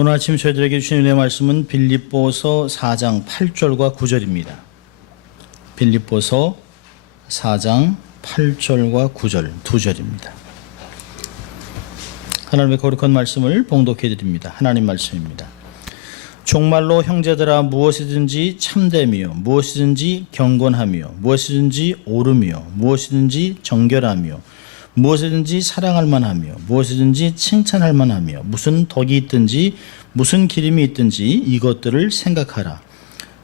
오늘 아침 저희들에게 주신 은혜의 말씀은 빌립보서 4장 8절과 9절입니다. 빌립보서 4장 8절과 9절 두 절입니다. 하나님의 거룩한 말씀을 봉독해 드립니다. 하나님 말씀입니다. 종말로 형제들아 무엇이든지 참되며 무엇이든지 경건하며 무엇이든지 옳으며 무엇이든지 정결하며 무엇이든지 사랑할 만하며 무엇이든지 칭찬할 만하며 무슨 덕이 있든지 무슨 기림이 있든지 이것들을 생각하라.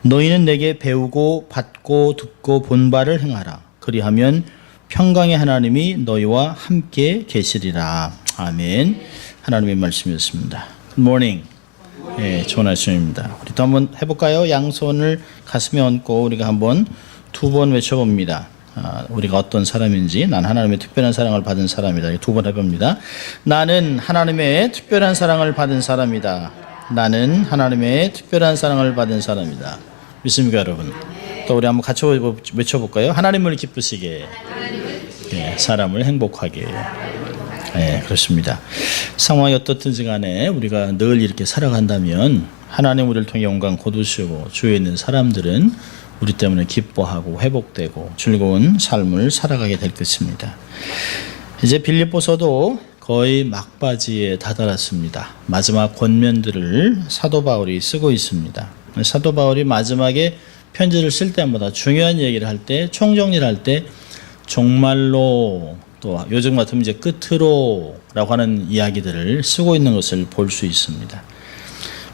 너희는 내게 배우고 받고 듣고 본 바를 행하라. 그리하면 평강의 하나님이 너희와 함께 계시리라. 아멘. 하나님의 말씀이었습니다. Good morning. 네, 좋은 아침입니다. 우리 또 한번 해볼까요? 양손을 가슴에 얹고 우리가 한번 두 번 외쳐봅니다. 우리가 어떤 사람인지, 난 하나님의 특별한 사랑을 받은 사람이다. 두 번 해봅니다. 나는 하나님의 특별한 사랑을 받은 사람이다. 나는 하나님의 특별한 사랑을 받은 사람이다. 믿습니까, 여러분? 또 우리 한번 같이 외쳐볼까요? 하나님을 기쁘시게, 사람을 행복하게. 네, 그렇습니다. 상황이 어떻든지 간에 우리가 늘 이렇게 살아간다면 하나님 우리를 통해 영광 거두시고 주위에 있는 사람들은 우리 때문에 기뻐하고 회복되고 즐거운 삶을 살아가게 될 것입니다. 이제 빌립보서도 거의 막바지에 다다랐습니다. 마지막 권면들을 사도 바울이 쓰고 있습니다. 사도 바울이 마지막에 편지를 쓸 때마다 중요한 얘기를 할 때, 총정리를 할 때 종말로, 또 요즘 같으면 이제 끝으로 라고 하는 이야기들을 쓰고 있는 것을 볼 수 있습니다.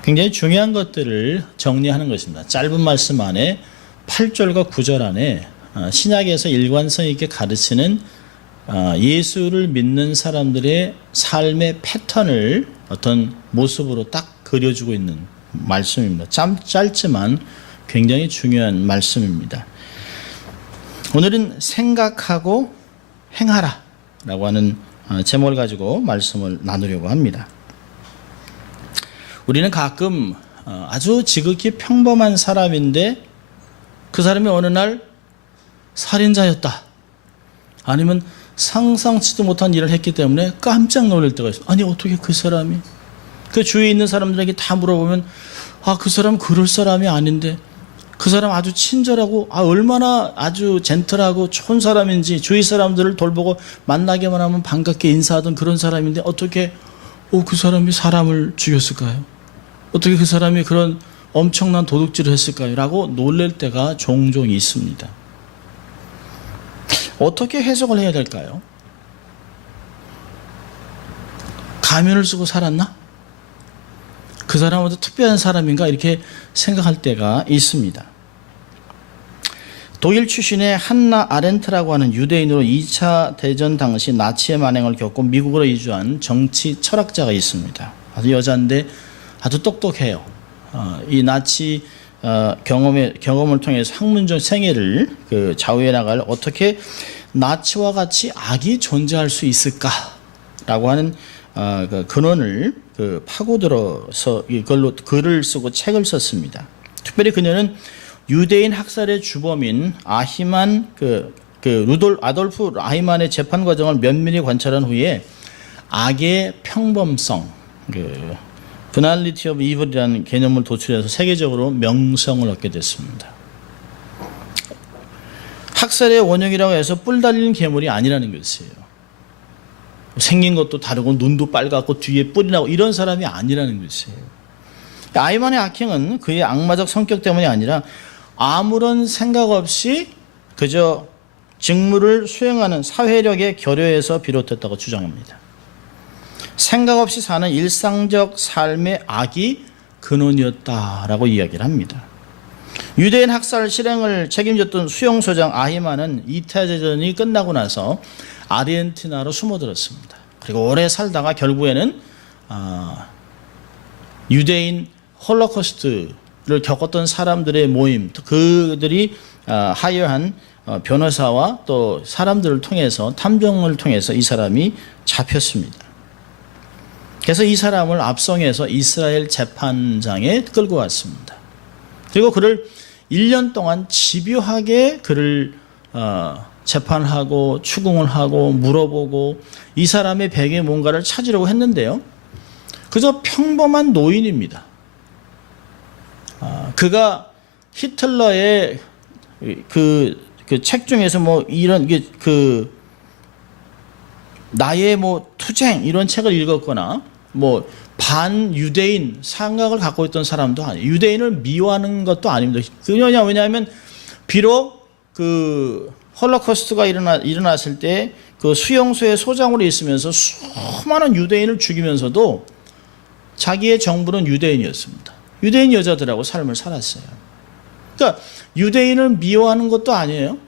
굉장히 중요한 것들을 정리하는 것입니다. 짧은 말씀 안에 8절과 9절 안에 신약에서 일관성 있게 가르치는 예수를 믿는 사람들의 삶의 패턴을 어떤 모습으로 딱 그려주고 있는 말씀입니다. 짧지만 굉장히 중요한 말씀입니다. 오늘은 생각하고 행하라 라고 하는 제목을 가지고 말씀을 나누려고 합니다. 우리는 가끔 아주 지극히 평범한 사람인데 그 사람이 어느 날 살인자였다, 아니면 상상치도 못한 일을 했기 때문에 깜짝 놀랄 때가 있어요. 아니 어떻게 그 사람이, 그 주위에 있는 사람들에게 다 물어보면 그 사람 그럴 사람이 아닌데, 그 사람 아주 친절하고 얼마나 아주 젠틀하고 좋은 사람인지 주위 사람들을 돌보고 만나기만 하면 반갑게 인사하던 그런 사람인데 어떻게 그 사람이 사람을 죽였을까요? 어떻게 그 사람이 그런 엄청난 도둑질을 했을까요? 라고 놀랄 때가 종종 있습니다. 어떻게 해석을 해야 될까요? 가면을 쓰고 살았나? 그 사람은 특별한 사람인가? 이렇게 생각할 때가 있습니다. 독일 출신의 한나 아렌트라고 하는 유대인으로 2차 대전 당시 나치의 만행을 겪고 미국으로 이주한 정치 철학자가 있습니다. 아주 여자인데 아주 똑똑해요. 이 나치 경험을 통해서 학문적 생애를 좌우해 나갈 어떻게 나치와 같이 악이 존재할 수 있을까라고 하는 근원을 파고들어서 이걸로 글을 쓰고 책을 썼습니다. 특별히 그녀는 유대인 학살의 주범인 아돌프 아히만의 재판 과정을 면밀히 관찰한 후에 악의 평범성, Banality of Evil이라는 개념을 도출해서 세계적으로 명성을 얻게 됐습니다. 학살의 원흉이라고 해서 뿔 달린 괴물이 아니라는 것이에요. 생긴 것도 다르고 눈도 빨갛고 뒤에 뿔이 나고 이런 사람이 아니라는 것이에요. 아히만의 악행은 그의 악마적 성격 때문이 아니라 아무런 생각 없이 그저 직무를 수행하는 사회력의 결여에서 비롯됐다고 주장합니다. 생각 없이 사는 일상적 삶의 악이 근원이었다라고 이야기를 합니다. 유대인 학살 실행을 책임졌던 수용소장 아히만은 2차 대전이 끝나고 나서 아르헨티나로 숨어들었습니다. 그리고 오래 살다가 결국에는 유대인 홀로코스트를 겪었던 사람들의 모임, 그들이 하여한 변호사와 또 사람들을 통해서 탐정을 통해서 이 사람이 잡혔습니다. 그래서 이 사람을 압송해서 이스라엘 재판장에 끌고 왔습니다. 그리고 그를 1년 동안 집요하게 그를 재판하고 추궁을 하고 물어보고 이 사람의 배경에 뭔가를 찾으려고 했는데요. 그저 평범한 노인입니다. 그가 히틀러의 그 책 중에서 뭐 이런 나의 뭐 투쟁 이런 책을 읽었거나 뭐 반유대인 생각을 갖고 있던 사람도 아니에요. 유대인을 미워하는 것도 아닙니다. 왜냐하면 비록 그 홀로코스트가 일어났을 때 그 수용소의 소장으로 있으면서 수많은 유대인을 죽이면서도 자기의 정부는 유대인이었습니다. 유대인 여자들하고 삶을 살았어요. 그러니까 유대인을 미워하는 것도 아니에요.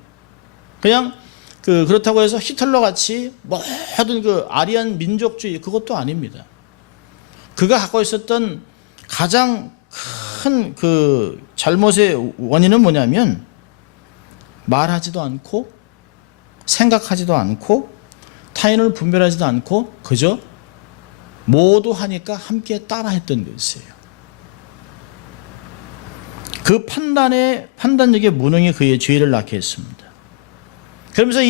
그냥 그렇다고 해서 히틀러 같이 모든 그 아리안 민족주의 그것도 아닙니다. 그가 갖고 있었던 가장 큰 그 잘못의 원인은 뭐냐면 말하지도 않고 생각하지도 않고 타인을 분별하지도 않고 그저 모두 하니까 함께 따라했던 것이에요. 그 판단력의 무능이 그의 죄를 낳게 했습니다. 그러면서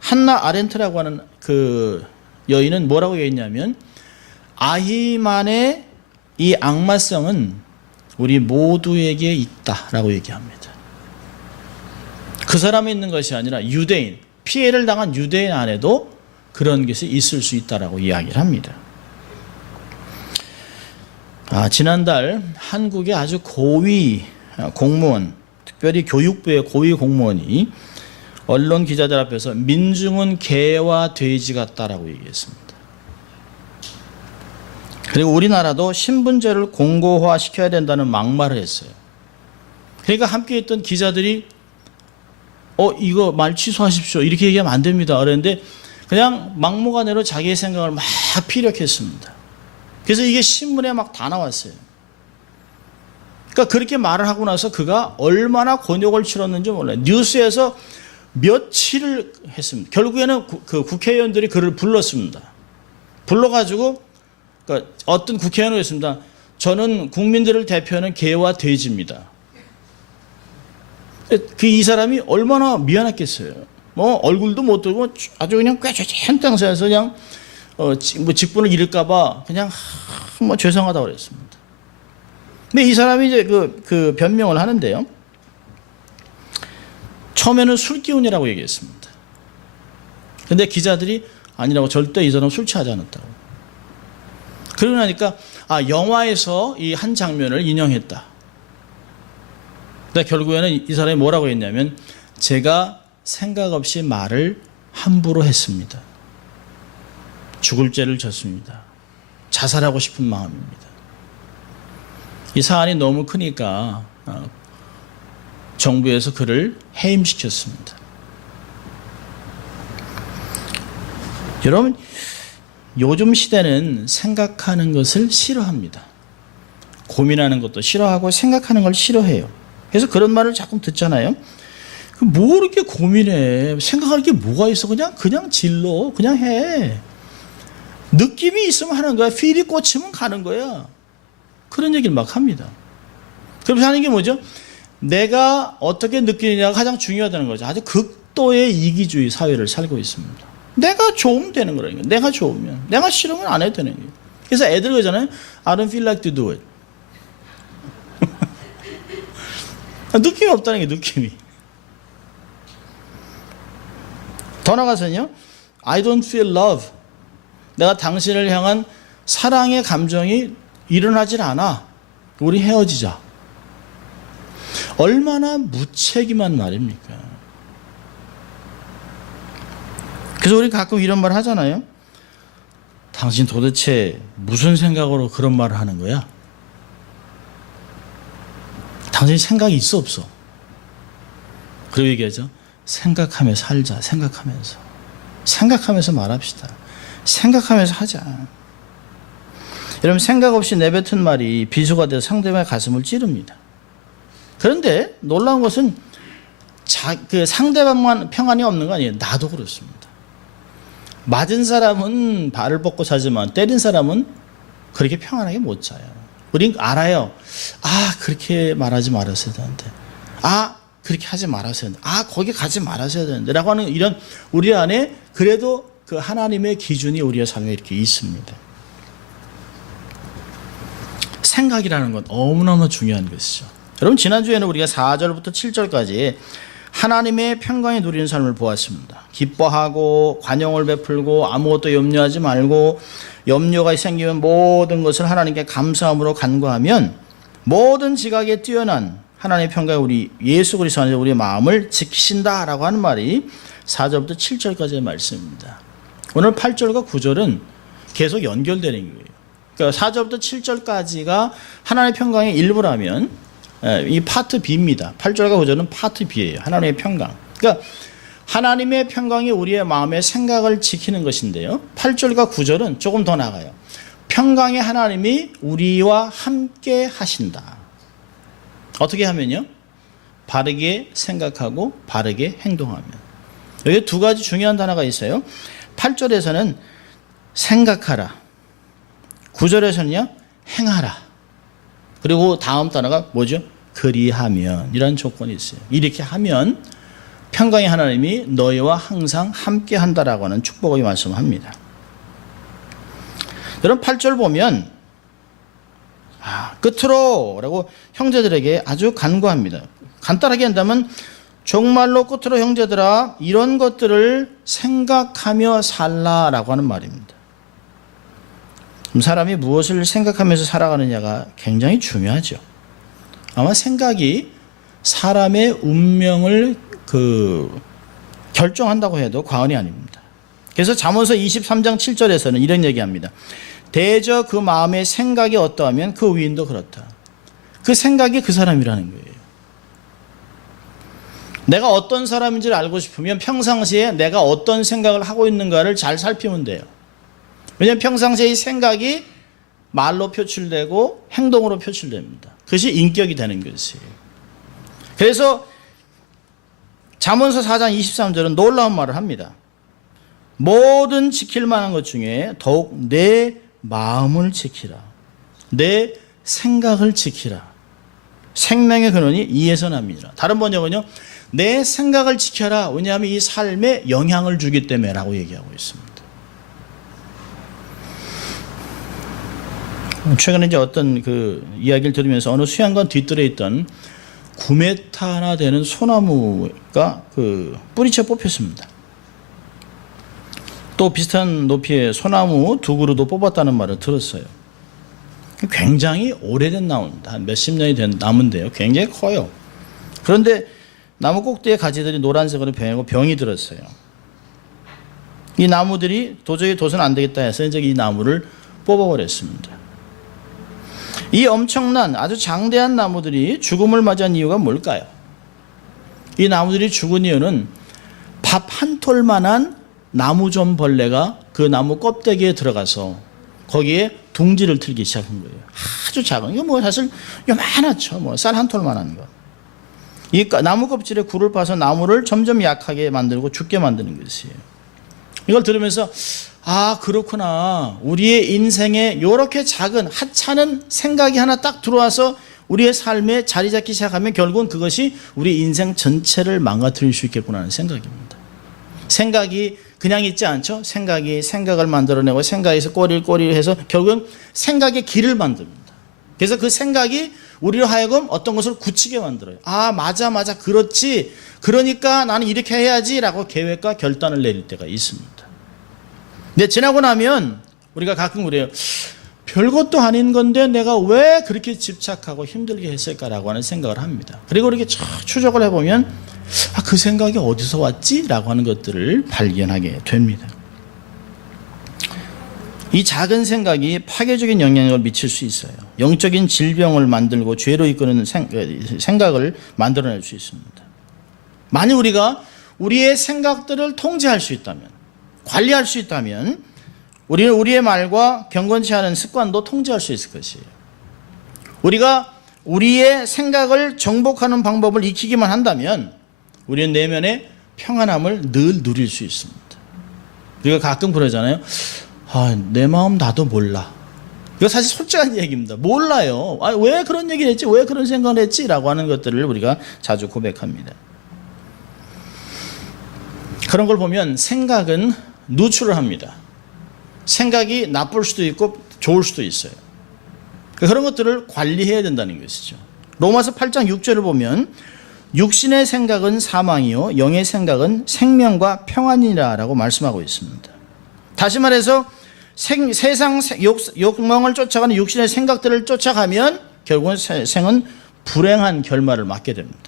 한나 아렌트라고 하는 그 여인은 뭐라고 얘기했냐면 아히만의 이 악마성은 우리 모두에게 있다라고 얘기합니다. 그 사람이 있는 것이 아니라 유대인, 피해를 당한 유대인 안에도 그런 것이 있을 수 있다라고 이야기를 합니다. 지난달 한국의 아주 고위 공무원, 특별히 교육부의 고위 공무원이 언론 기자들 앞에서 민중은 개와 돼지 같다라고 얘기했습니다. 그리고 우리나라도 신분제를 공고화시켜야 된다는 막말을 했어요. 그러니까 함께 있던 기자들이 이거 말 취소하십시오. 이렇게 얘기하면 안 됩니다. 그랬는데 그냥 막무가내로 자기의 생각을 막 피력했습니다. 그래서 이게 신문에 막 다 나왔어요. 그러니까 그렇게 말을 하고 나서 그가 얼마나 곤욕을 치렀는지 몰라요. 뉴스에서 며칠을 했습니다. 결국에는 그 국회의원들이 그를 불렀습니다. 불러가지고 그러니까 어떤 국회의원이 했습니다. 저는 국민들을 대표하는 개와 돼지입니다. 이 사람이 얼마나 미안했겠어요. 뭐 얼굴도 못 들고 아주 그냥 꾀죄죄한 땅에서 그냥 뭐 직분을 잃을까봐 그냥 뭐 죄송하다고 그랬습니다. 근데 이 사람이 이제 그 변명을 하는데요. 처음에는 술 기운이라고 얘기했습니다. 근데 기자들이 아니라고 절대 이 사람 술 취하지 않았다고. 그러고 나니까 영화에서 이 한 장면을 인용했다. 근데 결국에는 이 사람이 뭐라고 했냐면 제가 생각 없이 말을 함부로 했습니다. 죽을 죄를 졌습니다. 자살하고 싶은 마음입니다. 이 사안이 너무 크니까 정부에서 그를 해임시켰습니다. 여러분, 요즘 시대는 생각하는 것을 싫어합니다. 고민하는 것도 싫어하고 생각하는 걸 싫어해요. 그래서 그런 말을 자꾸 듣잖아요. 뭐 이렇게 고민해. 생각할 게 뭐가 있어. 그냥 질러. 그냥 해. 느낌이 있으면 하는 거야. 필이 꽂히면 가는 거야. 그런 얘기를 막 합니다. 그래서 하는 게 뭐죠? 내가 어떻게 느끼느냐가 가장 중요하다는 거죠. 아주 극도의 이기주의 사회를 살고 있습니다. 내가 좋으면 되는 거라니까. 내가 좋으면. 내가 싫으면 안 해도 되는 거예요. 그래서 애들 그러잖아요. I don't feel like to do it. 느낌이 없다는 게 느낌이. 더 나가서는요. I don't feel love. 내가 당신을 향한 사랑의 감정이 일어나질 않아. 우리 헤어지자. 얼마나 무책임한 말입니까? 그래서 우리 가끔 이런 말 하잖아요. 당신 도대체 무슨 생각으로 그런 말을 하는 거야? 당신 생각이 있어 없어? 그리고 얘기하죠. 생각하면서 살자. 생각하면서 말합시다. 생각하면서 하자. 여러분, 생각 없이 내뱉은 말이 비수가 돼서 상대방의 가슴을 찌릅니다. 그런데 놀라운 것은 그 상대방만 평안이 없는 거 아니에요. 나도 그렇습니다. 맞은 사람은 발을 뻗고 자지만 때린 사람은 그렇게 평안하게 못 자요. 우린 알아요. 그렇게 말하지 말았어야 되는데. 그렇게 하지 말았어야 되는데. 거기 가지 말았어야 되는데. 라고 하는 이런 우리 안에 그래도 그 하나님의 기준이 우리의 삶에 이렇게 있습니다. 생각이라는 건 너무너무 중요한 것이죠. 여러분, 지난주에는 우리가 4절부터 7절까지 하나님의 평강에 누리는 삶을 보았습니다. 기뻐하고 관용을 베풀고 아무것도 염려하지 말고 염려가 생기면 모든 것을 하나님께 감사함으로 간구하면 모든 지각에 뛰어난 하나님의 평강이 우리 예수 그리스도 안에서 우리의 마음을 지키신다라고 하는 말이 4절부터 7절까지의 말씀입니다. 오늘 8절과 9절은 계속 연결되는 거예요. 그러니까 4절부터 7절까지가 하나님의 평강의 일부라면 이 파트 B입니다. 8절과 9절은 파트 B예요. 하나님의 평강. 그러니까 하나님의 평강이 우리의 마음의 생각을 지키는 것인데요. 8절과 9절은 조금 더 나아가요. 평강의 하나님이 우리와 함께 하신다. 어떻게 하면요? 바르게 생각하고 바르게 행동하면. 여기 두 가지 중요한 단어가 있어요. 8절에서는 생각하라. 9절에서는요, 행하라. 그리고 다음 단어가 뭐죠? 그리하면. 이라는 조건이 있어요. 이렇게 하면 평강의 하나님이 너희와 항상 함께 한다라고 하는 축복의 말씀을 합니다. 여러분, 8절 보면 끝으로 라고 형제들에게 아주 간구합니다. 간단하게 한다면 정말로 끝으로 형제들아 이런 것들을 생각하며 살라라고 하는 말입니다. 사람이 무엇을 생각하면서 살아가느냐가 굉장히 중요하죠. 아마 생각이 사람의 운명을 결정한다고 해도 과언이 아닙니다. 그래서 잠언서 23장 7절에서는 이런 얘기합니다. 대저 그 마음의 생각이 어떠하면 그 위인도 그렇다. 그 생각이 그 사람이라는 거예요. 내가 어떤 사람인지를 알고 싶으면 평상시에 내가 어떤 생각을 하고 있는가를 잘 살피면 돼요. 왜냐하면 평상시에 이 생각이 말로 표출되고 행동으로 표출됩니다. 그것이 인격이 되는 것이에요. 그래서 잠언서 4장 23절은 놀라운 말을 합니다. 모든 지킬 만한 것 중에 더욱 내 마음을 지키라. 내 생각을 지키라. 생명의 근원이 이에서 납니다. 다른 번역은요. 내 생각을 지켜라. 왜냐하면 이 삶에 영향을 주기 때문에 라고 얘기하고 있습니다. 최근에 이제 어떤 이야기를 들으면서 어느 수양관 뒤뜰에 있던 9m나 되는 소나무가 뿌리채 뽑혔습니다. 또 비슷한 높이의 소나무 두 그루도 뽑았다는 말을 들었어요. 굉장히 오래된 나무입니다. 한 몇십 년이 된 나무인데요. 굉장히 커요. 그런데 나무 꼭대기에 가지들이 노란색으로 변하고 병이 들었어요. 이 나무들이 도저히 둬서는 안 되겠다 해서 이제 이 나무를 뽑아버렸습니다. 이 엄청난 아주 장대한 나무들이 죽음을 맞이한 이유가 뭘까요? 이 나무들이 죽은 이유는 밥 한 톨만한 나무좀 벌레가 그 나무 껍데기에 들어가서 거기에 둥지를 틀기 시작한 거예요. 아주 작은, 이거 뭐 사실 요만하죠. 뭐 쌀 한 톨만한 거. 이 나무 껍질에 굴을 파서 나무를 점점 약하게 만들고 죽게 만드는 것이에요. 이걸 들으면서 그렇구나. 우리의 인생에 이렇게 작은 하찮은 생각이 하나 딱 들어와서 우리의 삶에 자리 잡기 시작하면 결국은 그것이 우리 인생 전체를 망가뜨릴 수 있겠구나 하는 생각입니다. 생각이 그냥 있지 않죠. 생각이 생각을 만들어내고 생각에서 꼬리를 해서 결국은 생각의 길을 만듭니다. 그래서 그 생각이 우리로 하여금 어떤 것을 굳히게 만들어요. 맞아 그렇지. 그러니까 나는 이렇게 해야지 라고 계획과 결단을 내릴 때가 있습니다. 근데 지나고 나면 우리가 가끔 그래요. 별것도 아닌 건데 내가 왜 그렇게 집착하고 힘들게 했을까라고 하는 생각을 합니다. 그리고 이렇게 추적을 해보면 그 생각이 어디서 왔지? 라고 하는 것들을 발견하게 됩니다. 이 작은 생각이 파괴적인 영향력을 미칠 수 있어요. 영적인 질병을 만들고 죄로 이끄는 생각을 만들어낼 수 있습니다. 만약 우리가 우리의 생각들을 통제할 수 있다면, 관리할 수 있다면 우리는 우리의 말과 경건치 않은 습관도 통제할 수 있을 것이에요. 우리가 우리의 생각을 정복하는 방법을 익히기만 한다면 우리는 내면의 평안함을 늘 누릴 수 있습니다. 우리가 가끔 그러잖아요. 내 마음 나도 몰라. 이거 사실 솔직한 얘기입니다. 몰라요. 왜 그런 얘기를 했지? 왜 그런 생각을 했지? 라고 하는 것들을 우리가 자주 고백합니다. 그런 걸 보면 생각은 누출을 합니다. 생각이 나쁠 수도 있고 좋을 수도 있어요. 그런 것들을 관리해야 된다는 것이죠. 로마서 8장 6절을 보면 육신의 생각은 사망이요 영의 생각은 생명과 평안이라 라고 말씀하고 있습니다. 다시 말해서 세상 욕망을 쫓아가는 육신의 생각들을 쫓아가면 결국은 생은 불행한 결말을 맞게 됩니다.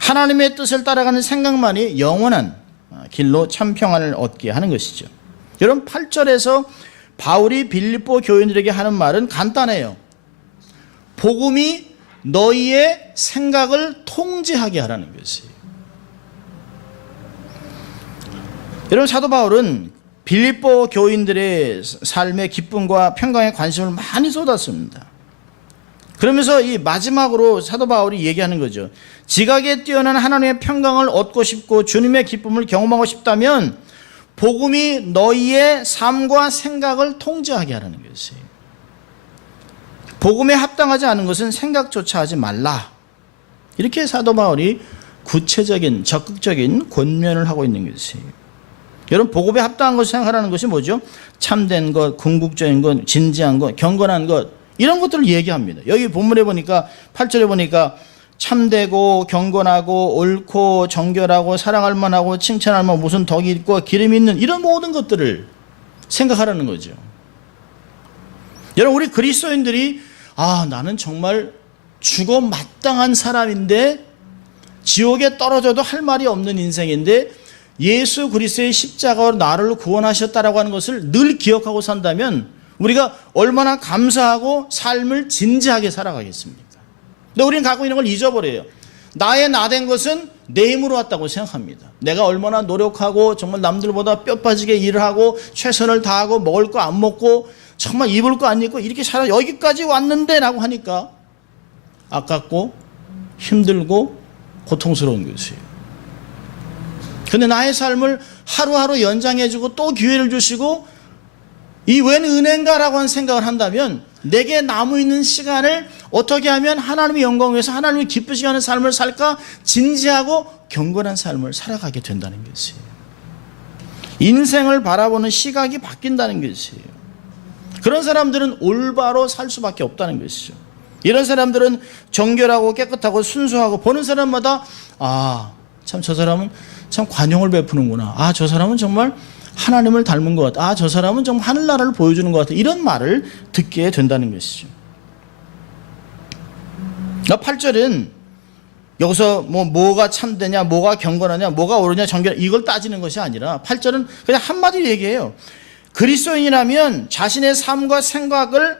하나님의 뜻을 따라가는 생각만이 영원한 길로 참 평안을 얻게 하는 것이죠. 여러분 8절에서 바울이 빌립보 교인들에게 하는 말은 간단해요. 복음이 너희의 생각을 통제하게 하라는 것이에요. 여러분 사도 바울은 빌립보 교인들의 삶의 기쁨과 평강에 관심을 많이 쏟았습니다. 그러면서 이 마지막으로 사도 바울이 얘기하는 거죠. 지각에 뛰어난 하나님의 평강을 얻고 싶고 주님의 기쁨을 경험하고 싶다면 복음이 너희의 삶과 생각을 통제하게 하라는 것이에요. 복음에 합당하지 않은 것은 생각조차 하지 말라. 이렇게 사도 바울이 구체적인 적극적인 권면을 하고 있는 것이에요. 여러분 복음에 합당한 것을 생각하라는 것이 뭐죠? 참된 것, 궁극적인 것, 진지한 것, 경건한 것 이런 것들을 얘기합니다. 여기 본문에 보니까 8절에 보니까 참되고 경건하고 옳고 정결하고 사랑할 만하고 칭찬할 만한 무슨 덕이 있고 기름이 있는 이런 모든 것들을 생각하라는 거죠. 여러분 우리 그리스도인들이 나는 정말 죽어 마땅한 사람인데 지옥에 떨어져도 할 말이 없는 인생인데 예수 그리스도의 십자가로 나를 구원하셨다라고 하는 것을 늘 기억하고 산다면 우리가 얼마나 감사하고 삶을 진지하게 살아가겠습니까? 근데 우리는 갖고 있는 걸 잊어버려요. 나의 나된 것은 내 힘으로 왔다고 생각합니다. 내가 얼마나 노력하고 정말 남들보다 뼈 빠지게 일을 하고 최선을 다하고 먹을 거 안 먹고 정말 입을 거 안 입고 이렇게 살아 여기까지 왔는데 라고 하니까 아깝고 힘들고 고통스러운 것이에요. 근데 나의 삶을 하루하루 연장해주고 또 기회를 주시고 이 웬 은혜인가라고 하는 생각을 한다면 내게 남아있는 시간을 어떻게 하면 하나님의 영광을 위해서 하나님이 기쁘시게 하는 삶을 살까 진지하고 경건한 삶을 살아가게 된다는 것이에요. 인생을 바라보는 시각이 바뀐다는 것이에요. 그런 사람들은 올바로 살 수밖에 없다는 것이죠. 이런 사람들은 정결하고 깨끗하고 순수하고 보는 사람마다 참 저 사람은 참 관용을 베푸는구나. 저 사람은 정말 하나님을 닮은 것 같아. 저 사람은 정말 하늘나라를 보여주는 것 같아. 이런 말을 듣게 된다는 것이죠. 8절은 여기서 뭐가 참되냐, 뭐가 경건하냐, 뭐가 옳으냐, 정결 이걸 따지는 것이 아니라 8절은 그냥 한마디로 얘기해요. 그리스도인이라면 자신의 삶과 생각을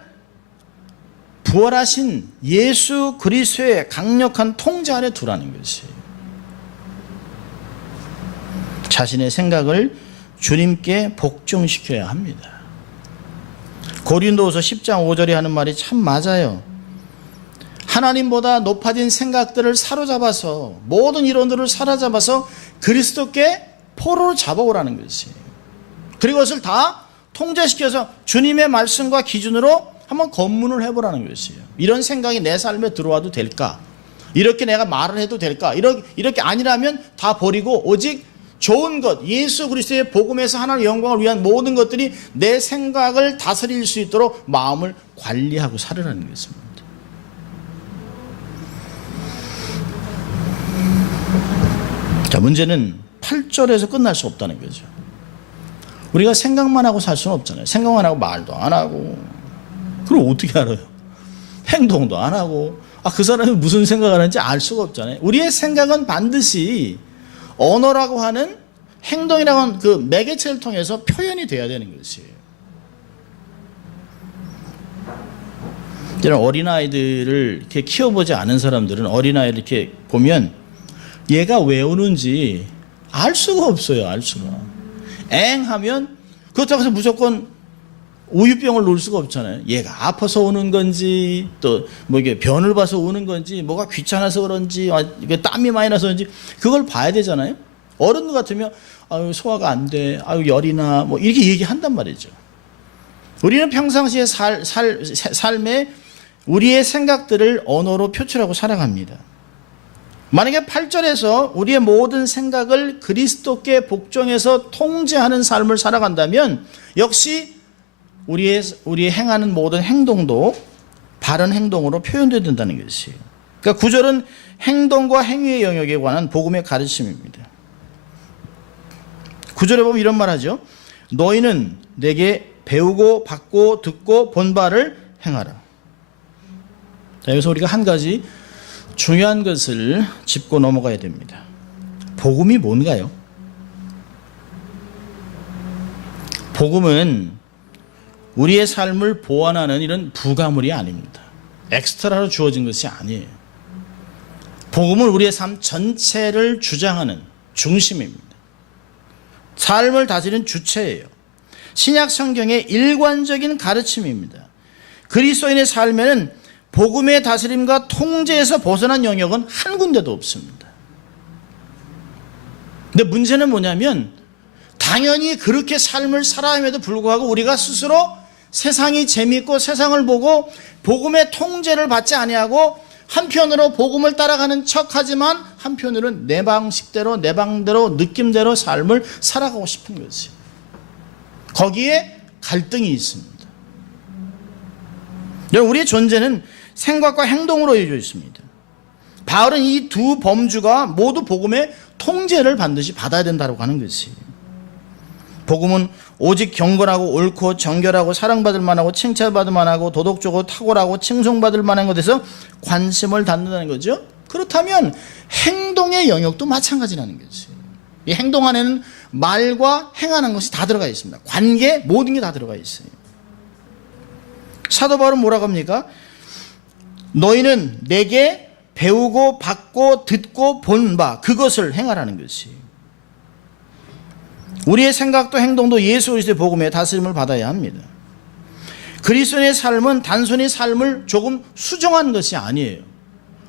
부활하신 예수 그리스도의 강력한 통제 안에 두라는 것이에요. 자신의 생각을 주님께 복종시켜야 합니다. 고린도후서 10장 5절에 하는 말이 참 맞아요. 하나님보다 높아진 생각들을 사로잡아서 모든 이론들을 사로잡아서 그리스도께 포로로 잡아오라는 것이에요. 그리고 그것을 다 통제시켜서 주님의 말씀과 기준으로 한번 검문을 해보라는 것이에요. 이런 생각이 내 삶에 들어와도 될까? 이렇게 내가 말을 해도 될까? 이렇게 아니라면 다 버리고 오직 좋은 것, 예수 그리스도의 복음에서 하나님의 영광을 위한 모든 것들이 내 생각을 다스릴 수 있도록 마음을 관리하고 살으라는 것입니다. 자, 문제는 8절에서 끝날 수 없다는 거죠. 우리가 생각만 하고 살 수는 없잖아요. 생각만 하고 말도 안 하고. 그럼 어떻게 알아요? 행동도 안 하고. 그 사람이 무슨 생각을 하는지 알 수가 없잖아요. 우리의 생각은 반드시 언어라고 하는 행동이라고 하는 그 매개체를 통해서 표현이 돼야 되는 것이에요. 이런 어린아이들을 이렇게 키워보지 않은 사람들은 어린아이를 이렇게 보면 얘가 왜 우는지 알 수가 없어요. 알 수가. 엥 하면 그렇다고 해서 무조건 우유병을 놓을 수가 없잖아요. 얘가 아파서 우는 건지 또 이게 변을 봐서 우는 건지 뭐가 귀찮아서 그런지 땀이 많이 나서 그런지 그걸 봐야 되잖아요. 어른 같으면 소화가 안 돼, 열이 나 이렇게 얘기한단 말이죠. 우리는 평상시의 삶에 우리의 생각들을 언어로 표출하고 살아갑니다. 만약에 8절에서 우리의 모든 생각을 그리스도께 복종해서 통제하는 삶을 살아간다면 역시 우리의 행하는 모든 행동도 바른 행동으로 표현되어야 된다는 것이에요. 그러니까 구절은 행동과 행위의 영역에 관한 복음의 가르침입니다. 구절에 보면 이런 말 하죠. 너희는 내게 배우고 받고 듣고 본 바를 행하라. 자, 여기서 우리가 한 가지 중요한 것을 짚고 넘어가야 됩니다. 복음이 뭔가요? 복음은 우리의 삶을 보완하는 이런 부가물이 아닙니다. 엑스트라로 주어진 것이 아니에요. 복음은 우리의 삶 전체를 주장하는 중심입니다. 삶을 다스리는 주체예요. 신약 성경의 일관적인 가르침입니다. 그리스도인의 삶에는 복음의 다스림과 통제에서 벗어난 영역은 한 군데도 없습니다. 근데 문제는 뭐냐면 당연히 그렇게 삶을 살아감에도 불구하고 우리가 스스로 세상이 재미있고 세상을 보고 복음의 통제를 받지 아니하고 한편으로 복음을 따라가는 척하지만 한편으로는 내 방식대로 내 방대로 느낌대로 삶을 살아가고 싶은 거지. 거기에 갈등이 있습니다. 우리의 존재는 생각과 행동으로 이루어져 있습니다. 바울은 이 두 범주가 모두 복음의 통제를 반드시 받아야 된다고 하는 것이에요. 복음은 오직 경건하고 옳고 정결하고 사랑받을 만하고 칭찬받을 만하고 도덕적으로 탁월하고 칭송받을 만한 것에서 관심을 갖는다는 거죠. 그렇다면 행동의 영역도 마찬가지라는 거지. 이 행동 안에는 말과 행하는 것이 다 들어가 있습니다. 관계 모든 게 다 들어가 있어요. 사도 바울은 뭐라고 합니까? 너희는 내게 배우고 받고 듣고 본 바 그것을 행하라는 것이. 우리의 생각도 행동도 예수 그리스도의 복음에 다스림을 받아야 합니다. 그리스도의 삶은 단순히 삶을 조금 수정한 것이 아니에요.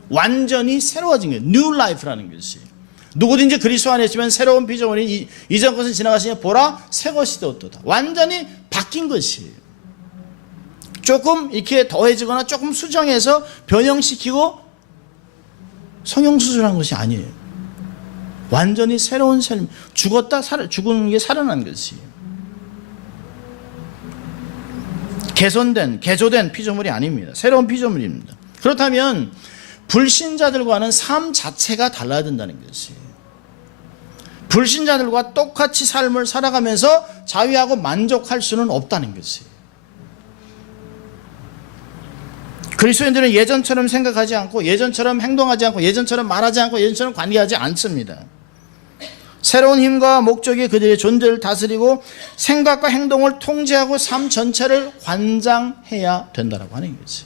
완전히 새로워진 거예요. New Life라는 것이. 누구든지 그리스도 안에 있으면 새로운 피조물이 이전 것은 지나가시니 보라 새 것이 되었도다. 완전히 바뀐 것이에요. 조금 이렇게 더해지거나 조금 수정해서 변형시키고 성형수술한 것이 아니에요. 완전히 새로운 삶, 죽은 게 살아난 것이에요. 개조된 피조물이 아닙니다. 새로운 피조물입니다. 그렇다면 불신자들과는 삶 자체가 달라야 된다는 것이에요. 불신자들과 똑같이 삶을 살아가면서 자유하고 만족할 수는 없다는 것이에요. 그리스도인들은 예전처럼 생각하지 않고 예전처럼 행동하지 않고 예전처럼 말하지 않고 예전처럼 관계하지 않습니다. 새로운 힘과 목적이 그들의 존재를 다스리고 생각과 행동을 통제하고 삶 전체를 관장해야 된다고 하는 거지.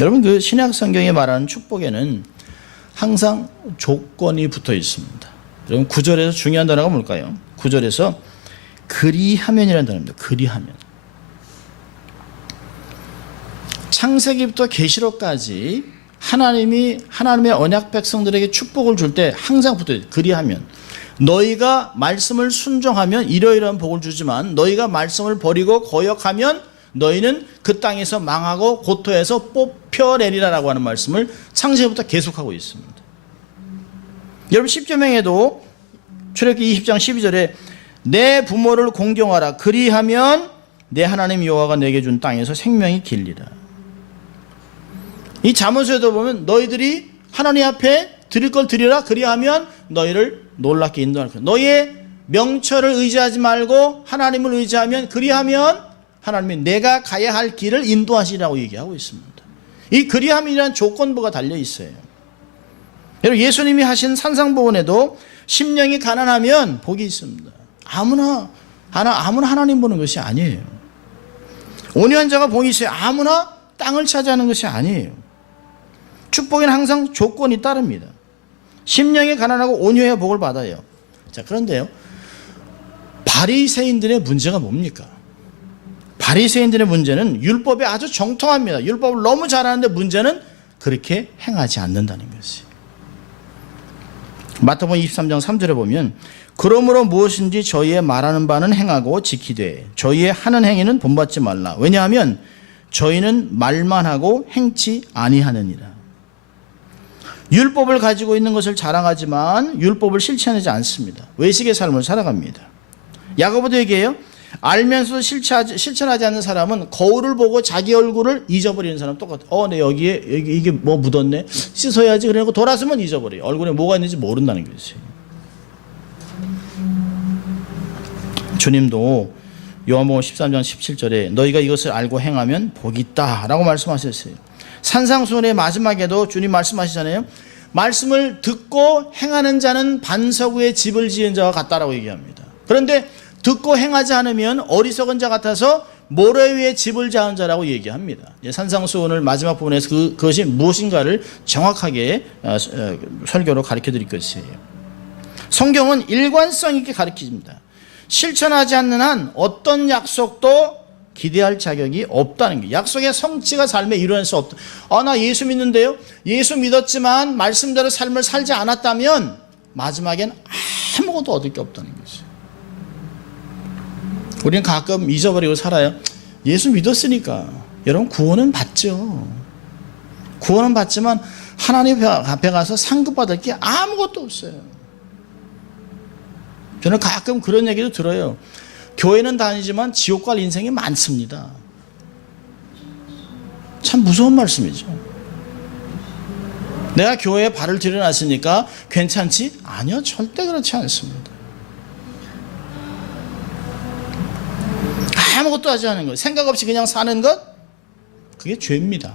여러분, 그 신약 성경에 말하는 축복에는 항상 조건이 붙어 있습니다. 여러분, 9절에서 중요한 단어가 뭘까요? 9절에서 그리하면이라는 단어입니다. 그리하면. 창세기부터 계시록까지 하나님의 언약 백성들에게 축복을 줄 때 항상 붙어요. 그리하면. 너희가 말씀을 순종하면 이러이러한 복을 주지만 너희가 말씀을 버리고 거역하면 너희는 그 땅에서 망하고 고토에서 뽑혀내리라라고 하는 말씀을 창세기부터 계속하고 있습니다. 여러분, 십계명에도 출애굽기 20장 12절에 내 부모를 공경하라. 그리하면 내 하나님 여호와가 내게 준 땅에서 생명이 길리라. 이 잠언서에도 보면 너희들이 하나님 앞에 드릴 걸 드리라. 그리하면 너희를 놀랍게 인도할 거야. 너희의 명철을 의지하지 말고 하나님을 의지하면, 그리하면 하나님이 내가 가야 할 길을 인도하시라고 얘기하고 있습니다. 이 그리함이라는 조건부가 달려 있어요. 여러분, 예수님이 하신 산상보훈에도 심령이 가난하면 복이 있습니다. 아무나 하나님 보는 것이 아니에요. 온유한 자가 복이 있어요. 아무나 땅을 차지하는 것이 아니에요. 축복에는 항상 조건이 따릅니다. 심령이 가난하고 온유해야 복을 받아요. 자, 그런데요, 바리새인들의 문제가 뭡니까? 바리새인들의 문제는 율법에 아주 정통합니다. 율법을 너무 잘하는데 문제는 그렇게 행하지 않는다는 것이. 마태복음 23장 3절에 보면 그러므로 무엇인지 저희의 말하는 바는 행하고 지키되 저희의 하는 행위는 본받지 말라. 왜냐하면 저희는 말만 하고 행치 아니하느니라. 율법을 가지고 있는 것을 자랑하지만 율법을 실천하지 않습니다. 외식의 삶을 살아갑니다. 야고보도 얘기해요. 알면서도 실천하지 않는 사람은 거울을 보고 자기 얼굴을 잊어버리는 사람 똑같아. 내 여기에 이게 뭐 묻었네. 씻어야지. 그래놓고 돌아서면 잊어버려. 얼굴에 뭐가 있는지 모른다는 거지. 주님도 요한복음 13장 17절에 너희가 이것을 알고 행하면 복이 있다라고 말씀하셨어요. 산상수훈의 마지막에도 주님 말씀하시잖아요. 말씀을 듣고 행하는 자는 반석 위에 집을 지은 자와 같다라고 얘기합니다. 그런데 듣고 행하지 않으면 어리석은 자 같아서 모래 위에 집을 지은 자라고 얘기합니다. 산상수훈을 마지막 부분에서 그것이 무엇인가를 정확하게 설교로 가르쳐 드릴 것이에요. 성경은 일관성 있게 가르칩니다. 실천하지 않는 한 어떤 약속도 기대할 자격이 없다는 게, 약속의 성취가 삶에 이루어낼 수 없다. 나 예수 믿는데요. 예수 믿었지만 말씀대로 삶을 살지 않았다면 마지막엔 아무것도 얻을 게 없다는 거죠. 우리는 가끔 잊어버리고 살아요. 예수 믿었으니까. 여러분, 구원은 받죠. 구원은 받지만 하나님 앞에 가서 상급받을 게 아무것도 없어요. 저는 가끔 그런 얘기도 들어요. 교회는 다니지만 지옥 갈 인생이 많습니다. 참 무서운 말씀이죠. 내가 교회에 발을 들여놨으니까 괜찮지? 아니요, 절대 그렇지 않습니다. 아무것도 하지 않은 것, 생각 없이 그냥 사는 것, 그게 죄입니다.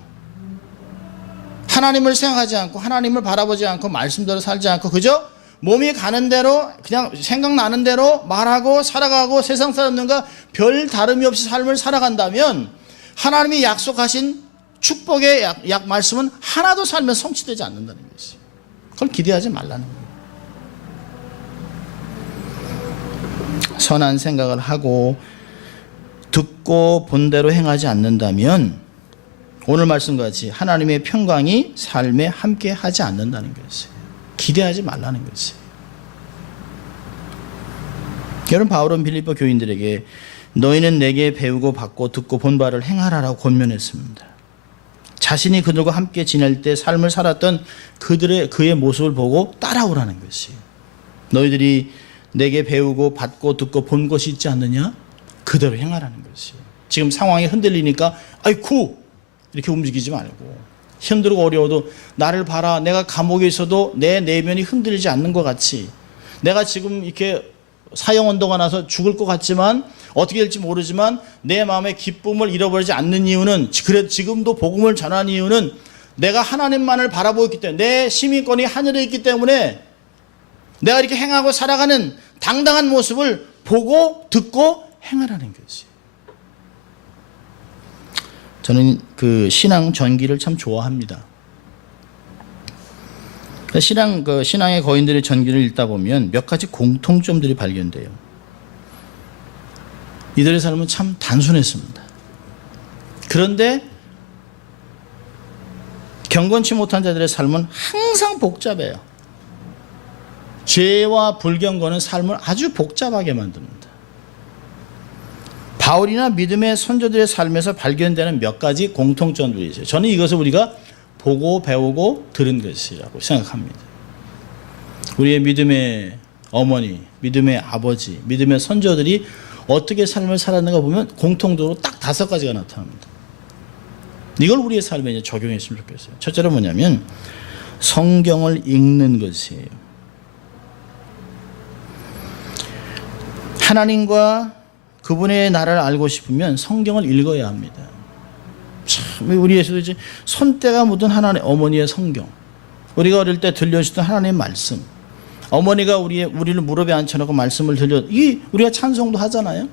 하나님을 생각하지 않고 하나님을 바라보지 않고 말씀대로 살지 않고 그저 몸이 가는 대로 그냥 생각나는 대로 말하고 살아가고 세상 사람들과 별 다름이 없이 삶을 살아간다면 하나님이 약속하신 축복의 약 말씀은 하나도 살면 성취되지 않는다는 것이에요. 그걸 기대하지 말라는 거예요. 선한 생각을 하고 듣고 본 대로 행하지 않는다면 오늘 말씀과 같이 하나님의 평강이 삶에 함께 하지 않는다는 것이에요. 기대하지 말라는 것이에요. 여러분, 바울은 빌립보 교인들에게 너희는 내게 배우고 받고 듣고 본 바를 행하라라고 권면했습니다. 자신이 그들과 함께 지낼 때 삶을 살았던 그의 모습을 보고 따라오라는 것이에요. 너희들이 내게 배우고 받고 듣고 본 것이 있지 않느냐? 그대로 행하라는 것이에요. 지금 상황이 흔들리니까 아이쿠 이렇게 움직이지 말고, 힘들고 어려워도 나를 봐라, 내가 감옥에 있어도 내 내면이 흔들리지 않는 것 같이, 내가 지금 이렇게 사형언도가 나서 죽을 것 같지만 어떻게 될지 모르지만 내 마음의 기쁨을 잃어버리지 않는 이유는, 그래도 지금도 복음을 전하는 이유는 내가 하나님만을 바라보고 있기 때문에, 내 시민권이 하늘에 있기 때문에 내가 이렇게 행하고 살아가는 당당한 모습을 보고 듣고 행하라는 것이. 저는 그 신앙 전기를 참 좋아합니다. 신앙의 거인들의 전기를 읽다 보면 몇 가지 공통점들이 발견돼요. 이들의 삶은 참 단순했습니다. 그런데 경건치 못한 자들의 삶은 항상 복잡해요. 죄와 불경건은 삶을 아주 복잡하게 만듭니다. 바울이나 믿음의 선조들의 삶에서 발견되는 몇 가지 공통점들이 있어요. 저는 이것을 우리가 보고 배우고 들은 것이라고 생각합니다. 우리의 믿음의 어머니, 믿음의 아버지, 믿음의 선조들이 어떻게 삶을 살았는가 보면 공통적으로 딱 5가지가 나타납니다. 이걸 우리의 삶에 이제 적용했으면 좋겠어요. 첫째로 뭐냐면 성경을 읽는 것이에요. 하나님과 그분의 나라를 알고 싶으면 성경을 읽어야 합니다. 참, 우리에서도 이제 손때가 묻은 하나님의 어머니의 성경, 우리가 어릴 때 들려주던 하나님의 말씀, 어머니가 우리를 무릎에 앉혀놓고 말씀을 우리가 찬송도 하잖아요.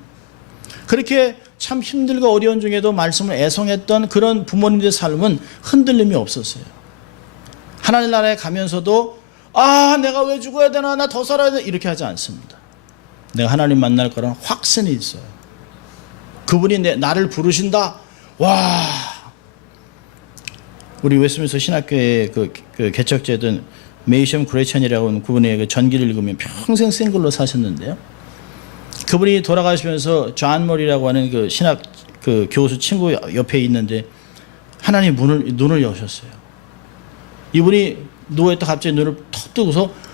그렇게 참 힘들고 어려운 중에도 말씀을 애송했던 그런 부모님들의 삶은 흔들림이 없었어요. 하나님 나라에 가면서도 내가 왜 죽어야 되나, 나 더 살아야 돼, 이렇게 하지 않습니다. 내가 하나님 만날 거라는 확신이 있어요. 그분이 나를 부르신다. 와, 우리 웨스트민스터 신학교의 그 개척자든 메이션 그레천이라고 하는 그분의 그 전기를 읽으면 평생 싱글로 사셨는데요. 그분이 돌아가시면서 존 머리라고 하는 그 신학 그 교수 친구 옆에 있는데 하나님 눈을 여셨어요. 이분이 누워있다 갑자기 눈을 턱 뜨고서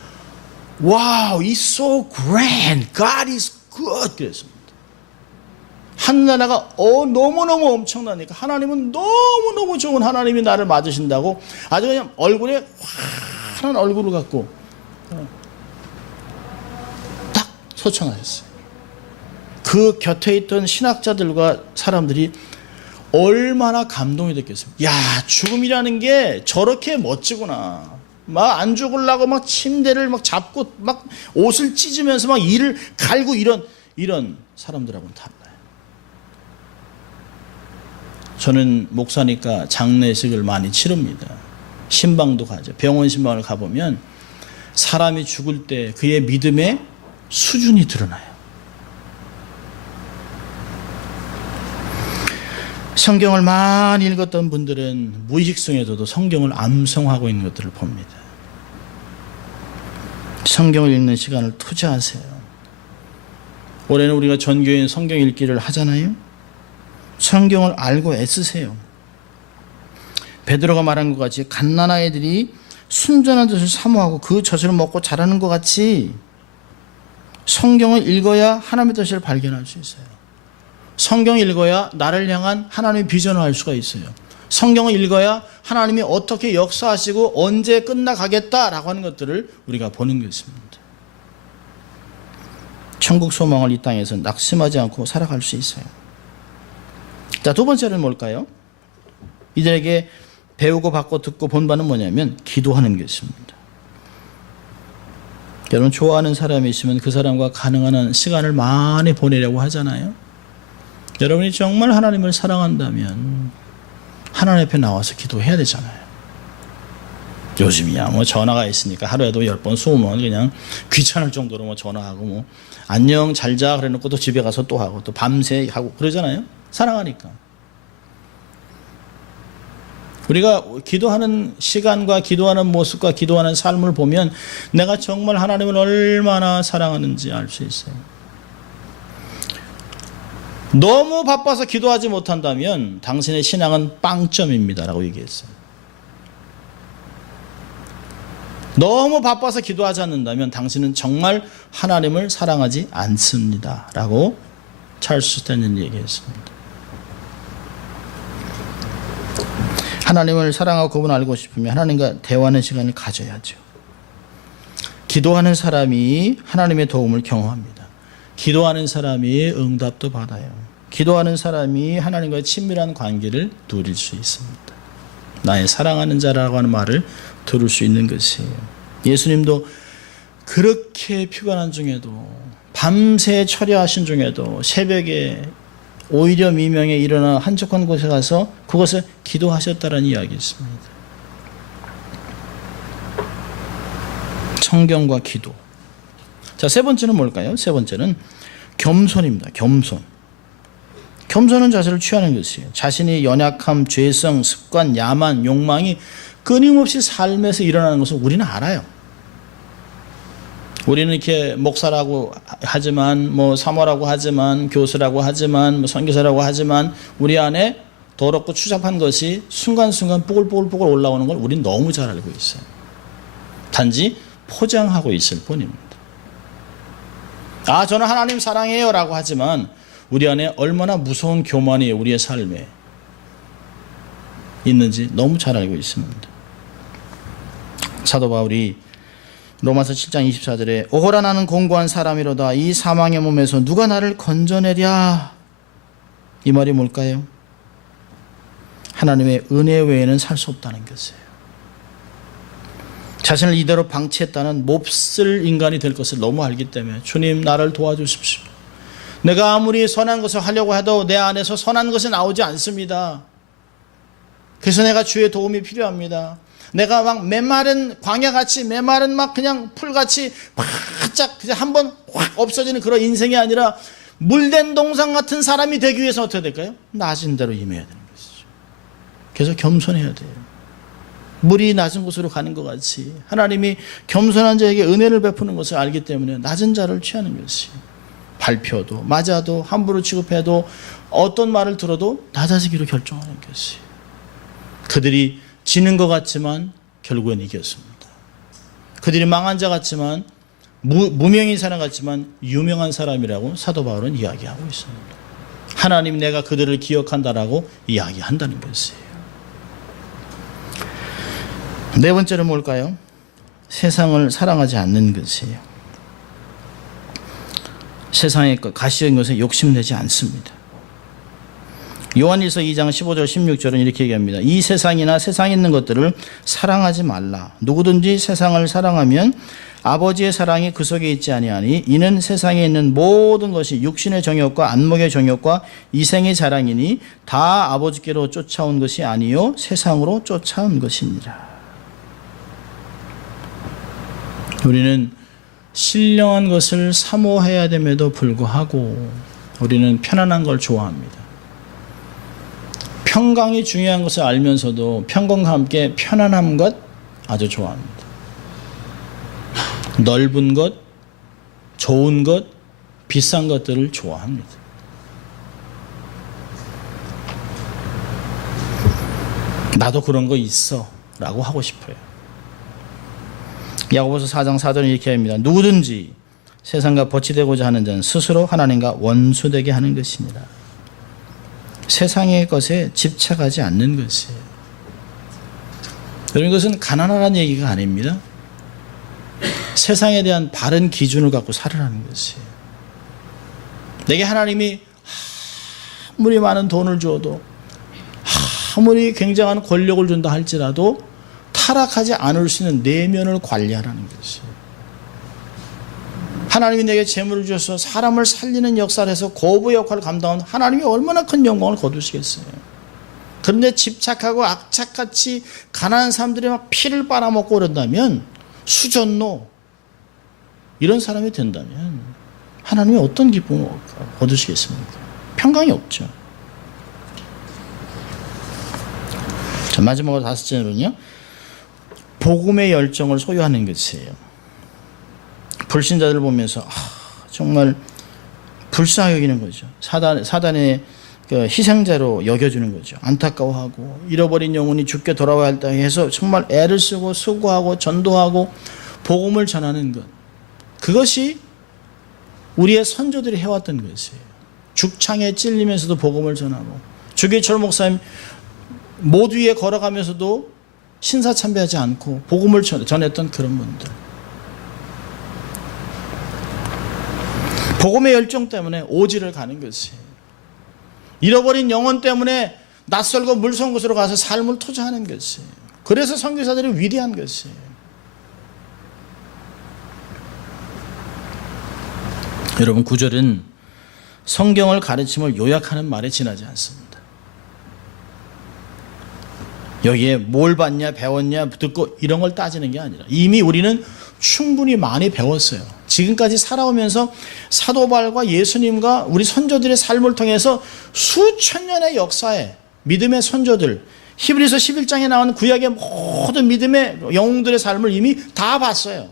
Wow, it's so grand. God is good. 그랬습니다. 하늘나라가 너무너무 엄청나니까 하나님은 너무너무 좋은 하나님이 나를 맞으신다고 아주 그냥 얼굴에 환한 얼굴을 갖고 딱 소천하셨어요. 그 곁에 있던 신학자들과 사람들이 얼마나 감동이 됐겠습니까? 야, 죽음이라는 게 저렇게 멋지구나. 막 안 죽으려고 막 침대를 막 잡고 막 옷을 찢으면서 막 이를 갈고 이런 사람들하고는 달라요. 저는 목사니까 장례식을 많이 치릅니다. 신방도 가죠. 병원 신방을 가보면 사람이 죽을 때 그의 믿음의 수준이 드러나요. 성경을 많이 읽었던 분들은 무의식 속에서도 성경을 암송하고 있는 것들을 봅니다. 성경을 읽는 시간을 투자하세요. 올해는 우리가 전교인 성경 읽기를 하잖아요. 성경을 알고 애쓰세요. 베드로가 말한 것 같이 갓난 아이들이 순전한 젖을 사모하고 그 젖을 먹고 자라는 것 같이 성경을 읽어야 하나님의 뜻을 발견할 수 있어요. 성경을 읽어야 나를 향한 하나님의 비전을 알 수가 있어요. 성경을 읽어야 하나님이 어떻게 역사하시고 언제 끝나가겠다라고 하는 것들을 우리가 보는 것입니다. 천국 소망을 이 땅에서 낙심하지 않고 살아갈 수 있어요. 자, 두 번째는 뭘까요? 이들에게 배우고 받고 듣고 본 바는 뭐냐면 기도하는 것입니다. 여러분, 좋아하는 사람이 있으면 그 사람과 가능한 한 시간을 많이 보내려고 하잖아요. 여러분이 정말 하나님을 사랑한다면 하나님 앞에 나와서 기도해야 되잖아요. 요즘이야 뭐 전화가 있으니까 하루에도 10번 20번 그냥 귀찮을 정도로 뭐 전화하고 뭐 안녕 잘 자 그래놓고 또 집에 가서 또 하고 또 밤새 하고 그러잖아요. 사랑하니까. 우리가 기도하는 시간과 기도하는 모습과 기도하는 삶을 보면 내가 정말 하나님을 얼마나 사랑하는지 알 수 있어요. 너무 바빠서 기도하지 못한다면 당신의 신앙은 빵점입니다 라고 얘기했어요. 너무 바빠서 기도하지 않는다면 당신은 정말 하나님을 사랑하지 않습니다 라고 찰스 스탠은 얘기했습니다. 하나님을 사랑하고 그분을 알고 싶으면 하나님과 대화하는 시간을 가져야죠. 기도하는 사람이 하나님의 도움을 경험합니다. 기도하는 사람이 응답도 받아요. 기도하는 사람이 하나님과의 친밀한 관계를 누릴 수 있습니다. 나의 사랑하는 자라고 하는 말을 들을 수 있는 것이에요. 예수님도 그렇게 피곤한 중에도 밤새 철야하신 중에도 새벽에 오히려 미명에 일어나 한적한 곳에 가서 그것을 기도하셨다는 이야기 있습니다. 성경과 기도. 자, 세 번째는 뭘까요? 세 번째는 겸손입니다. 겸손은 자세를 취하는 것이에요. 자신이 연약함, 죄성, 습관, 야만, 욕망이 끊임없이 삶에서 일어나는 것을 우리는 알아요. 우리는 이렇게 목사라고 하지만 뭐 사모라고 하지만 교수라고 하지만 뭐 선교사라고 하지만 우리 안에 더럽고 추잡한 것이 순간순간 뽀글뽀글 올라오는 걸 우리는 너무 잘 알고 있어요. 단지 포장하고 있을 뿐입니다. 아, 저는 하나님 사랑해요 라고 하지만 우리 안에 얼마나 무서운 교만이 우리의 삶에 있는지 너무 잘 알고 있습니다. 사도 바울이 로마서 7장 24절에 오호라 나는 공고한 사람이로다 이 사망의 몸에서 누가 나를 건져내랴. 이 말이 뭘까요? 하나님의 은혜 외에는 살 수 없다는 것이에요. 자신을 이대로 방치했다는 몹쓸 인간이 될 것을 너무 알기 때문에 주님 나를 도와주십시오. 내가 아무리 선한 것을 하려고 해도 내 안에서 선한 것이 나오지 않습니다. 그래서 내가 주의 도움이 필요합니다. 내가 막 메마른 광야같이 메마른 막 그냥 풀같이 바짝 그냥 한번 확 없어지는 그런 인생이 아니라 물된 동상 같은 사람이 되기 위해서 어떻게 될까요? 낮은 대로 임해야 되는 것이죠. 그래서 겸손해야 돼요. 물이 낮은 곳으로 가는 것 같이 하나님이 겸손한 자에게 은혜를 베푸는 것을 알기 때문에 낮은 자를 취하는 것이 발표도 맞아도 함부로 취급해도 어떤 말을 들어도 낮아지기로 결정하는 것이 그들이 지는 것 같지만 결국엔 이겼습니다. 그들이 망한 자 같지만 무명인 사람 같지만 유명한 사람이라고 사도 바울은 이야기하고 있습니다. 하나님이 내가 그들을 기억한다라고 이야기한다는 것이에요. 네 번째는 뭘까요? 세상을 사랑하지 않는 것이에요. 세상의 것, 가시적인 것에 욕심내지 않습니다. 요한일서 2장 15절 16절은 이렇게 얘기합니다. 이 세상이나 세상에 있는 것들을 사랑하지 말라. 누구든지 세상을 사랑하면 아버지의 사랑이 그 속에 있지 아니하니 이는 세상에 있는 모든 것이 육신의 정욕과 안목의 정욕과 이생의 자랑이니 다 아버지께로 쫓아온 것이 아니요 세상으로 쫓아온 것이니라. 우리는 신령한 것을 사모해야 됨에도 불구하고 우리는 편안한 걸 좋아합니다. 평강이 중요한 것을 알면서도 평강과 함께 편안한 것 아주 좋아합니다. 넓은 것, 좋은 것, 비싼 것들을 좋아합니다. 나도 그런 거 있어 라고 하고 싶어요. 야고보서 4장 4절은 이렇게 합니다. 누구든지 세상과 버치되고자 하는 자는 스스로 하나님과 원수되게 하는 것이니라. 세상의 것에 집착하지 않는 것이에요. 여러분, 이것은 가난하다는 얘기가 아닙니다. 세상에 대한 바른 기준을 갖고 살으라는 것이에요. 내게 하나님이 아무리 많은 돈을 줘도 아무리 굉장한 권력을 준다 할지라도 타락하지 않을 수 있는 내면을 관리하라는 것이에요. 하나님이 내게 재물을 주셔서 사람을 살리는 역사를 해서 거부 역할을 감당한 하나님이 얼마나 큰 영광을 거두시겠어요. 그런데 집착하고 악착같이 가난한 사람들이 막 피를 빨아먹고 그런다면, 수전노 이런 사람이 된다면 하나님이 어떤 기쁨을 거두시겠습니까? 평강이 없죠. 자, 마지막으로 다섯째로는요, 복음의 열정을 소유하는 것이에요. 불신자들을 보면서 정말 불쌍히 여기는 거죠. 사단의 그 희생자로 여겨주는 거죠. 안타까워하고 잃어버린 영혼이 죽게 돌아와야 할 때 해서 정말 애를 쓰고 수고하고 전도하고 복음을 전하는 것, 그것이 우리의 선조들이 해왔던 것이에요. 죽창에 찔리면서도 복음을 전하고, 주기철 목사님 못 위에 걸어가면서도 신사참배하지 않고 복음을 전했던 그런 분들. 복음의 열정 때문에 오지를 가는 것이에요. 잃어버린 영혼 때문에 낯설고 물선 곳으로 가서 삶을 투자하는 것이에요. 그래서 선교사들이 위대한 것이에요. 여러분, 구절은 성경을 가르침을 요약하는 말에 지나지 않습니다. 여기에 뭘 봤냐, 배웠냐, 듣고 이런 걸 따지는 게 아니라 이미 우리는 충분히 많이 배웠어요. 지금까지 살아오면서 사도 바울과 예수님과 우리 선조들의 삶을 통해서 수천 년의 역사에 믿음의 선조들, 히브리서 11장에 나온 구약의 모든 믿음의 영웅들의 삶을 이미 다 봤어요.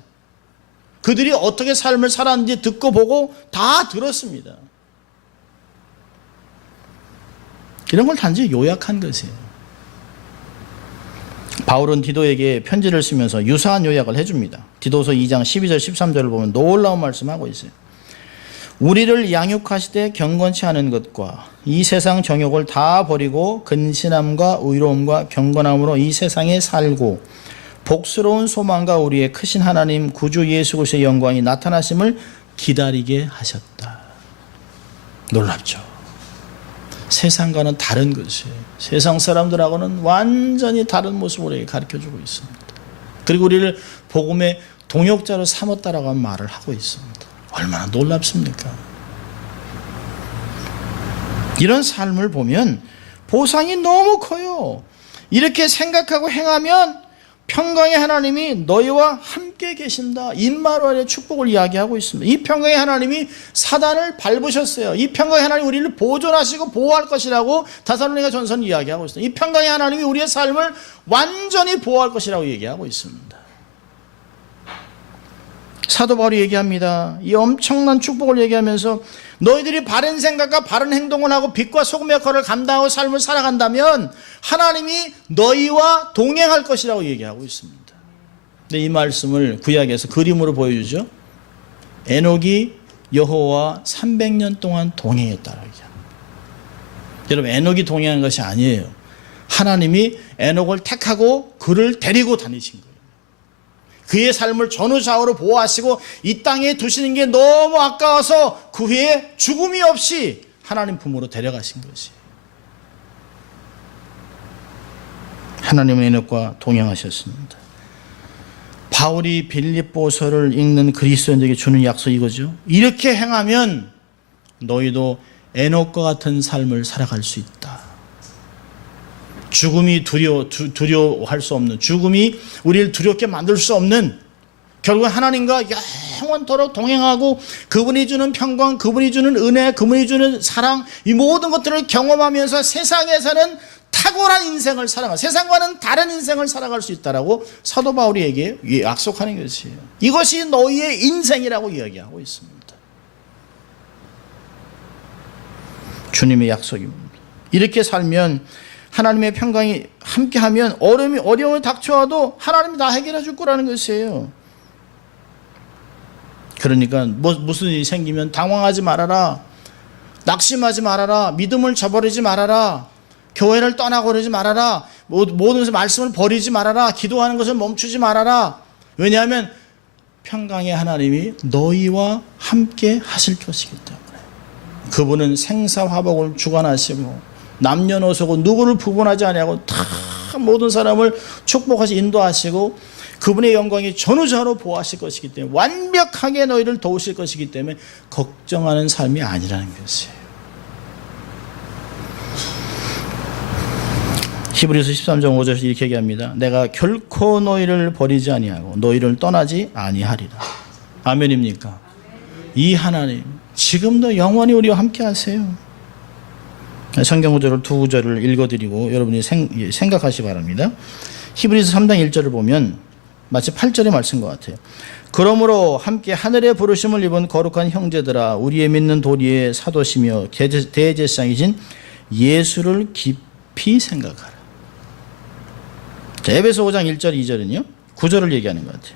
그들이 어떻게 삶을 살았는지 듣고 보고 다 들었습니다. 이런 걸 단지 요약한 것이에요. 바울은 디도에게 편지를 쓰면서 유사한 요약을 해줍니다. 디도서 2장 12절 13절을 보면 놀라운 말씀하고 있어요. 우리를 양육하시되 경건치 않은 것과 이 세상 정욕을 다 버리고 근신함과 의로움과 경건함으로 이 세상에 살고 복스러운 소망과 우리의 크신 하나님 구주 예수 그리스도의 영광이 나타나심을 기다리게 하셨다. 놀랍죠. 세상과는 다른 것이에요. 세상 사람들하고는 완전히 다른 모습으로 가르쳐주고 있습니다. 그리고 우리를 복음의 동역자로 삼았다라고 하는 말을 하고 있습니다. 얼마나 놀랍습니까? 이런 삶을 보면 보상이 너무 커요. 이렇게 생각하고 행하면 평강의 하나님이 너희와 함께 계신다. 임마누엘의 축복을 이야기하고 있습니다. 이 평강의 하나님이 사단을 밟으셨어요. 이 평강의 하나님이 우리를 보존하시고 보호할 것이라고 데살로니가 전서는 이야기하고 있습니다. 이 평강의 하나님이 우리의 삶을 완전히 보호할 것이라고 얘기하고 있습니다. 사도 바울이 얘기합니다. 이 엄청난 축복을 얘기하면서 너희들이 바른 생각과 바른 행동을 하고 빛과 소금의 역할을 감당하고 삶을 살아간다면 하나님이 너희와 동행할 것이라고 얘기하고 있습니다. 근데 이 말씀을 구약에서 그림으로 보여주죠. 에녹이 여호와와 300년 동안 동행했다라고 얘기합니다. 여러분, 에녹이 동행한 것이 아니에요. 하나님이 에녹을 택하고 그를 데리고 다니신 거예요. 그의 삶을 전후좌우로 보호하시고 이 땅에 두시는 게 너무 아까워서 그 후에 죽음이 없이 하나님 품으로 데려가신 것이에요. 하나님은 에녹과 동행하셨습니다. 바울이 빌립보서를 읽는 그리스도인들에게 주는 약속이 이거죠. 이렇게 행하면 너희도 에녹과 같은 삶을 살아갈 수 있다. 죽음이 두려워할 수 없는, 죽음이 우리를 두렵게 만들 수 없는, 결국 하나님과 영원토록 동행하고 그분이 주는 평강, 그분이 주는 은혜, 그분이 주는 사랑, 이 모든 것들을 경험하면서 세상에서는 탁월한 인생을 살아가, 세상과는 다른 인생을 살아갈 수 있다라고 사도 바울에게 약속하는 것이에요. 이것이 너희의 인생이라고 이야기하고 있습니다. 주님의 약속입니다. 이렇게 살면 하나님의 평강이 함께하면 어려움이 닥쳐와도 하나님이 다 해결해 줄 거라는 것이에요. 그러니까 무슨 일이 생기면 당황하지 말아라, 낙심하지 말아라, 믿음을 저버리지 말아라, 교회를 떠나고 그러지 말아라, 모든 말씀을 버리지 말아라, 기도하는 것을 멈추지 말아라. 왜냐하면 평강의 하나님이 너희와 함께 하실 것이기 때문에. 그분은 생사화복을 주관하시고 남녀노소고 누구를 구분하지 아니하고 다 모든 사람을 축복하시 인도하시고 그분의 영광이 전후좌우로 보호하실 것이기 때문에, 완벽하게 너희를 도우실 것이기 때문에 걱정하는 삶이 아니라는 것이에요. 히브리서 13장 5절에서 이렇게 얘기합니다. 내가 결코 너희를 버리지 아니하고 너희를 떠나지 아니하리라. 아멘입니까? 이 하나님 지금도 영원히 우리와 함께 하세요. 성경 구절을 두 구절을 읽어드리고 여러분이 생각하시기 바랍니다. 히브리서 3장 1절을 보면 마치 8절의 말씀인 것 같아요. 그러므로 함께 하늘의 부르심을 입은 거룩한 형제들아, 우리의 믿는 도리의 사도시며 대제사장이신 예수를 깊이 생각하라. 자, 에베소 5장 1절 2절은요 9절을 얘기하는 것 같아요.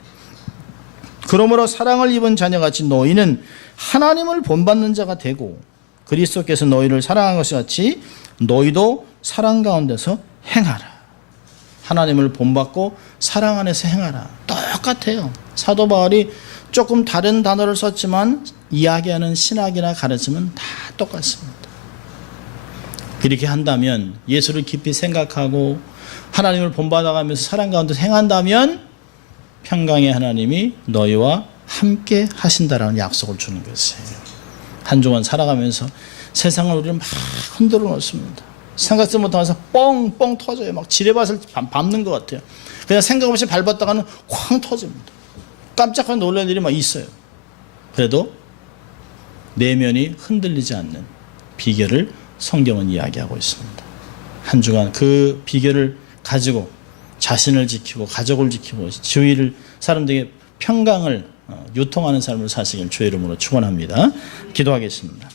그러므로 사랑을 입은 자녀같이 너희는 하나님을 본받는 자가 되고 그리스도께서 너희를 사랑한 것 같이 너희도 사랑 가운데서 행하라. 하나님을 본받고 사랑 안에서 행하라. 똑같아요. 사도 바울이 조금 다른 단어를 썼지만 이야기하는 신학이나 가르침은 다 똑같습니다. 이렇게 한다면, 예수를 깊이 생각하고 하나님을 본받아가면서 사랑 가운데서 행한다면 평강의 하나님이 너희와 함께 하신다라는 약속을 주는 것이에요. 한 주간 살아가면서 세상을 우리는 막 흔들어 놓습니다. 생각지 못하면서 뻥뻥 터져요. 막 지뢰밭을 밟는 것 같아요. 그냥 생각 없이 밟았다가는 쾅 터집니다. 깜짝하게 놀랄 일이 막 있어요. 그래도 내면이 흔들리지 않는 비결을 성경은 이야기하고 있습니다. 한 주간 그 비결을 가지고 자신을 지키고 가족을 지키고 주위를 사람들에게 평강을 유통하는 삶을 사시길 주의 이름으로 축원합니다. 기도하겠습니다.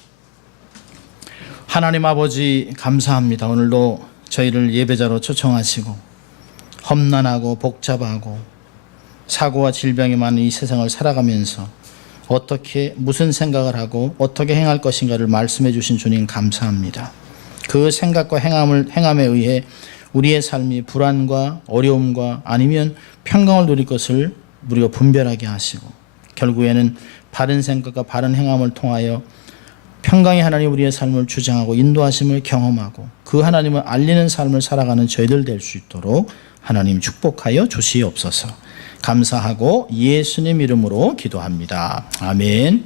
하나님 아버지 감사합니다. 오늘도 저희를 예배자로 초청하시고 험난하고 복잡하고 사고와 질병이 많은 이 세상을 살아가면서 어떻게 무슨 생각을 하고 어떻게 행할 것인가를 말씀해 주신 주님 감사합니다. 그 생각과 행함에 의해 우리의 삶이 불안과 어려움과 아니면 평강을 누릴 것을 우리가 분별하게 하시고 결국에는 바른 생각과 바른 행함을 통하여 평강의 하나님 우리의 삶을 주장하고 인도하심을 경험하고 그 하나님을 알리는 삶을 살아가는 저희들 될 수 있도록 하나님 축복하여 주시옵소서. 감사하고 예수님 이름으로 기도합니다. 아멘.